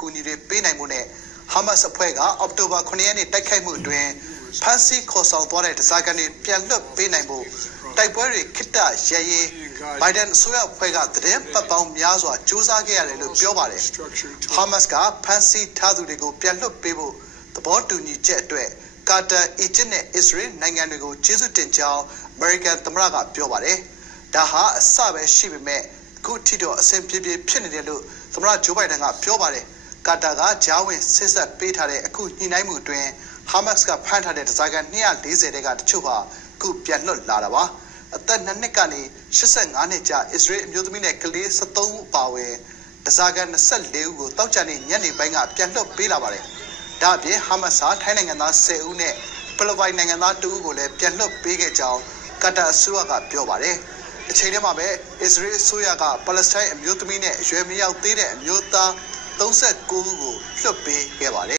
ကူညီတွေပေးနိုင်မှုနဲ့ Hamas အဖွဲ့က အောက်တိုဘာ 9 ရက်နေ့တိုက်ခိုက်မှုအတွင်းဖမ်းဆီးခေါ်ဆောင်သွားတဲ့ဓားစာခံတွေပြန်လွှတ်ပေးနိုင်ဖို့တိုက်ပွဲတွေခိတ္တရဲရဲဘိုင်ဒန်အစိုးရအဖွဲ့ကသတင်းပတ်ပေါင်းများစွာစူးစမ်းခဲ့ရတယ်လို့ပြောပါတယ်။ Hamas ကဖမ်းဆီးထားသူတွေကိုပြန်လွှတ်ပေးဖို့သဘောတူညီချက်အတွက်ကာတာ၊အီဂျစ်နဲ့အစ္စရေးနိုင်ငံတွေကိုကျေးဇူးတင်ကြောင်းအမေရိကန်သမ္မတကပြောပါတယ်။ဒါဟာအစပဲရှိပေမဲ့အခုထိတော့အဆင်ပြေပြေဖြစ်နေတယ်လို့သမ္မတဂျိုးဘိုင်ဒန်ကပြောပါတယ်။ကာတာကဂျာဝင်ဆစ်ဆက်ပေးထားတဲ့အခုညှိနှိုင်းမှုအတွင်း Hamas ကဖမ်းထားတဲ့ဓားစာခံ240တဲကတချို့ဟာအခုပြန်လွတ်လာတာပါ။အသက်2နှစ်ကနေ85နှစ်ကြာအစ္စရေးအမျိုးသမီးနဲ့ကလေး73ဦးပါဝင်ဓားစာခံ24ဦးကိုတောက်ချန်နေညနေပိုင်းကပြန်လွတ်ပေးလာပါတယ်။ဒါ့အပြင် Hamas ဟာထိုင်းနိုင်ငံသား10ဦးနဲ့ဖိလစ်ပိုင်နိုင်ငံသား2ဦးကိုလည်းပြန်လွတ်ပေးခဲ့ကြောင်းကာတာအစိုးရကပြောပါတယ်။အချိန်တည်းမှာပဲအစ္စရေးအစိုးရကပါလက်စတိုင်းအမျိုးသမီးနဲ့အရွယ်မရောက်သေးတဲ့အမျိုးသား39ဦးကိုလွှတ်ပေးခဲ့ပါတယ်